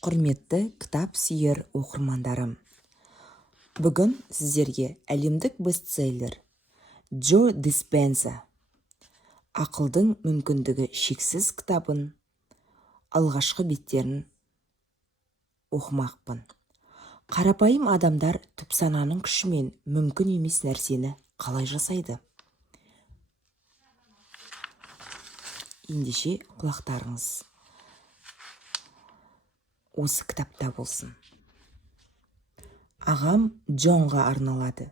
Құрметті кітап сүйер оқырмандарым, бүгін сіздерге әлемдік бестселлер Джо Диспенза «Ақылдың мүмкіндігі шексіз» кітабын алғашқы беттерін оқымақпын. Қарапайым адамдар түпсананың күшімен мүмкін емес нәрсені қалай жасайды? Ендеше құлақтарыңыз осы кітапта болсын. Ағам Джонға арналады.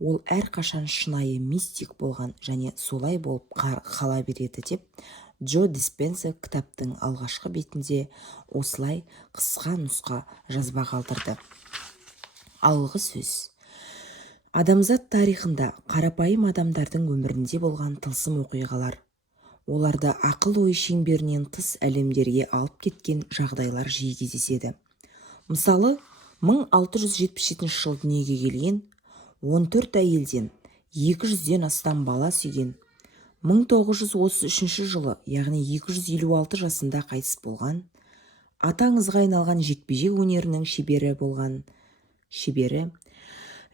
Ол әрқашан шынайы мистик болған және солай болып қала береді деп Джо Диспенза кітаптың алғашқы бетінде осылай қысқа нұсқа жазба қалдырды. Алғы сөз. Адамзат тарихында қарапайым адамдардың өмірінде болған тылсым оқиғалар, оларды ақыл-ой шеңберінен тыс әлемдерге алып кеткен жағдайлар жиі кездеседі. Мысалы, 1677 жыл дүниеге келген 14 әйелден 200-ден астам бала сүйген, 1933 жылы, яғни 256 жасында қайтыс болған, аты аңызға айналған жекпе-жек өнерінің шебері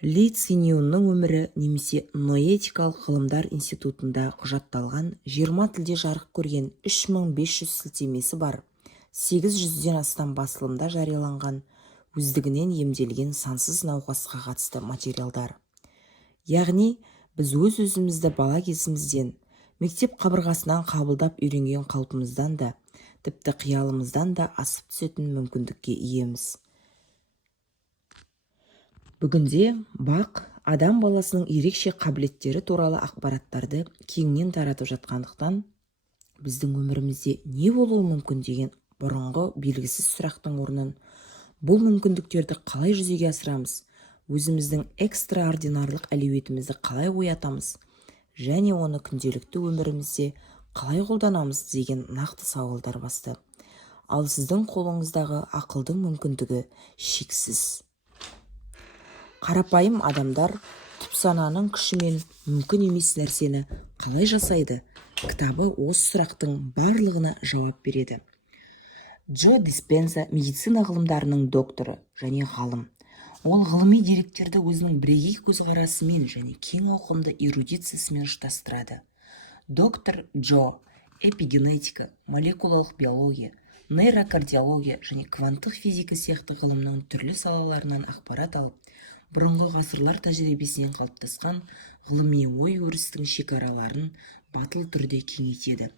Ли Циньюнның өмірі немесе ноэтикалық ғылымдар институтында құжатталған 20 тілде жарық көрген 3500 сілтемесі бар 800-ден астам басылымда жарияланған өздігінен емделген сансыз науқасқа қатысты материалдар. Яғни, біз өз-өзімізді бала кезімізден, мектеп қабырғасынан қабылдап үйренген қалпымыздан да, тіпті қиялымыздан да асып түсетін мүмкіндікке иеміз. Бүгінде бақ адам баласының ерекше қабілеттері туралы ақпараттарды кеңінен таратып жатқандықтан, біздің өмірімізде не болуы мүмкін деген бұрынғы белгісіз сұрақтың орнын, бұл мүмкіндіктерді қалай жүзеге асырамыз, өзіміздің экстраординарлық әлеуетімізді қалай оятамыз, және оны күнделікті өмірімізде қалай қолданамыз деген нақты сауалдар басты. Ал сіздің қолыңыздағы ақылдың мүмкіндігі шексіз. Қарапайым адамдар түпсананың күшімен мүмкін емес нәрсені қалай жасайды? Кітабы осы сұрақтың барлығына жауап береді. Джо Диспенза медицина ғылымдарының докторы және ғалым. Ол ғылыми деректерді өзінің бірегей көзқарасымен және кең ауқымды эрудициясымен ұштастырады. Доктор Джо эпигенетика, молекулалық биология, нейрокардиология және кванттық физика сияқты ғылымның түрлі салаларынан ақпарат алып, бұрынғы ғасырлар тәжірибесінен қалыптасқан ғылыми ой өрістің шекараларын батыл түрде кеңейтеді.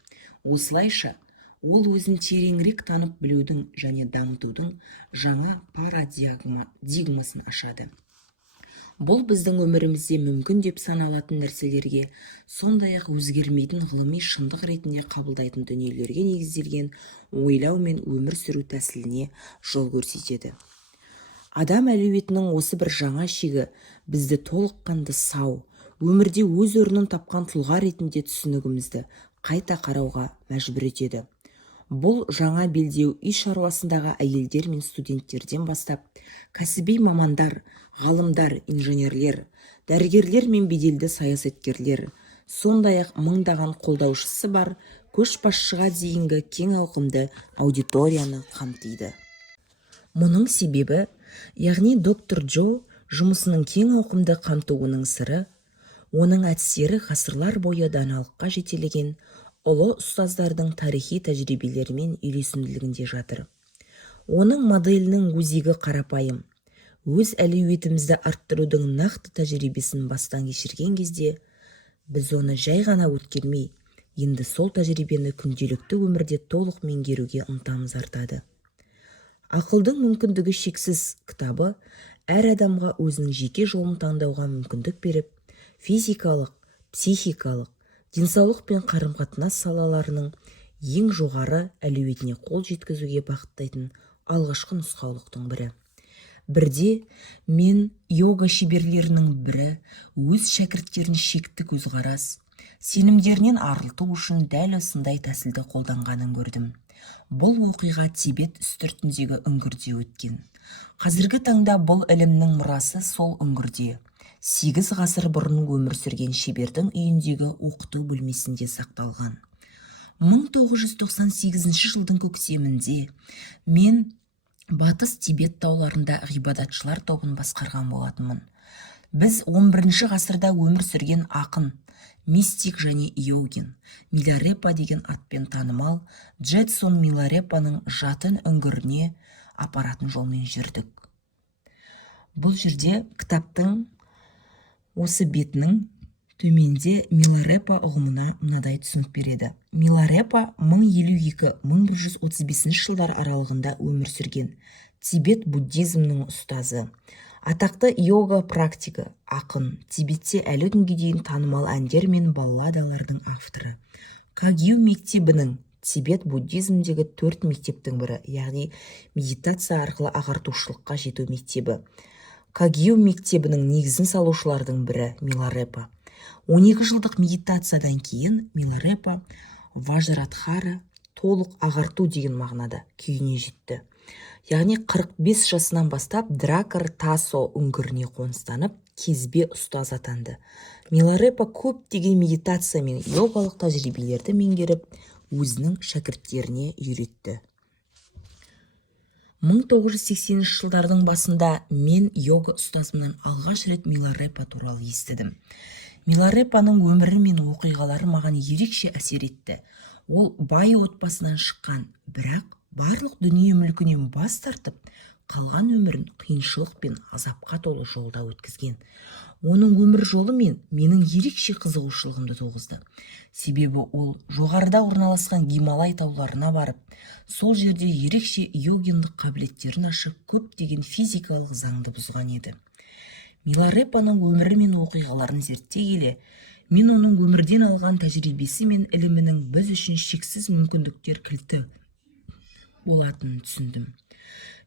Осылайша, ол өзін тереңірек танып білудің және дамытудың жаңа парадигмасын ашады. Бұл біздің өмірімізде мүмкін деп саналатын нәрселерге, сондай-ақ өзгермейтін ғылыми шындық ретінде қабылдайтын дүниелерге негізделген ойлау мен өмір сүру тәсіліне жол көрсетеді. Адам әлеуетінің осы бір жаңа шегі бізді толыққанды сау, өмірде өз орнын тапқан тұлға ретінде түсінігімізді қайта қарауға мәжбүр етеді. Бұл жаңа белдеу үй шаруасындағы әйелдер мен студенттерден бастап, кәсіби мамандар, ғалымдар, инженерлер, дәрігерлер мен беделді саясаткерлер, сондай-ақ мыңдаған қолдаушысы бар көшбасшыға дейінгі кең ауқымды аудиторияны қамтиды. Мұның себебі, яғни доктор Джо жұмысының кең ауқымды қамтуының сыры, оның әдістері ғасырлар бойы даналыққа жетелеген ұлы ұстаздардың тарихи тәжірибелерімен үйлесімділігінде жатыр. Оның моделінің өзегі қарапайым, өз әлеуетімізді арттырудың нақты тәжірибесін бастан кешірген кезде, біз оны жай ғана өткермей, енді сол тәжірибені күнделікті өмірде толық меңгеруге ынтамыз артады. Ақылдың мүмкіндігі шексіз кітабы әр адамға өзінің жеке жолын таңдауға мүмкіндік беріп, физикалық, психикалық, денсаулық пен қарым-қатынас салаларының ең жоғары әлеуетіне қол жеткізуге бағыттайтын алғашқы нұсқаулықтың бірі. Бірде мен йога шеберлерінің бірі өз шәкірттерін шекті көзқарас, сенімдерінен арылту үшін дәл осындай тәсілді қолданғанын көрдім. Бұл оқиға Тибет үстіртіндегі үңгірде өткен. Қазіргі таңда бұл ілімнің мұрасы сол үңгірде, 8 ғасыр бұрын өмір сүрген шебердің үйіндегі оқыту бөлмесінде сақталған. 1998 жылдың көктемінде мен батыс Тибет тауларында ғибадатшылар тобын басқарған болатынмын. Біз 11 ғасырда өмір сүрген ақын, мистик және йогин Миларепа деген атпен танымал Джетсон Миларепаның жатын үңгіріне апаратын жолмен жүрдік. Бұл жерде кітаптың осы бетінің төменде Миларепа ұғымына мынадай түсінік береді. Миларепа 1052-1135 жылдар аралығында өмір сүрген Тибет буддизмінің ұстазы, атақты йога практигі, ақын, Тибетте әлі күнге дейін танымал әндер мен балладалардың авторы. Кагью мектебінің Тибет буддизмдегі 4 мектептің бірі, яғни медитация арқылы ағартушылыққа жету мектебі. Кагью мектебінің негізін салушылардың бірі Миларепа. 12 жылдық медитациядан кейін Миларепа Важрадхара, толық ағарту деген мағынада күйіне жетті. Яғни 45 жасынан бастап Дракар Тасо үңгіріне қоныстанып, кезбе ұстаз атанды. Миларепа көптеген медитация мен йогалық тәжірибелерді меңгеріп, өзінің шәкірттеріне үйретті. 1980 жылдардың басында мен йога ұстазымнан алғаш рет Миларепа туралы естідім. Миларепаның өмірі мен оқиғалары маған ерекше әсер етті. Ол бай отбасынан шыққан, бірақ барлық дүние мүлкінен бас тартып, қалған өмірін қиыншылық пен азапқа толы жолда өткізген. Оның өмір жолы менің ерекше қызығушылығымды туғызды. Себебі ол жоғарыда орналасқан Гималай тауларына барып, сол жерде ерекше йогиндік қабілеттерін ашып, көптеген физикалық заңды бұзған еді. Миларепаның өмірі мен оқиғаларын зерттей келе, мен оның өмірден алған тәжірибесі мен ілімінің біз үшін шексіз мүмкіндіктер кілті болатынын түсіндім.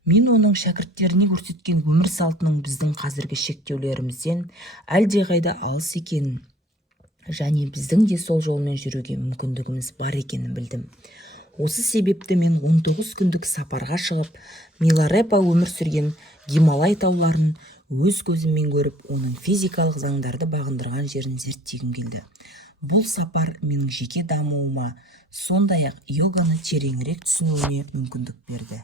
Мен оның шәкірттеріне көрсеткен өмір салтының біздің қазіргі шектеулерімізден әлдеқайда алыс екенін және біздің де сол жолмен жүруге мүмкіндігіміз бар екенін білдім. Осы себепті мен 19 күндік сапарға шығып, Миларепа өмір сүрген Гималай тауларын өз көзіммен көріп, оның физикалық заңдарды бағындырған жерін зерттегім келді. Бұл сапар менің жеке дамуыма, сондай-ақ йоганы тереңірек түсінуіме мүмкіндік берді.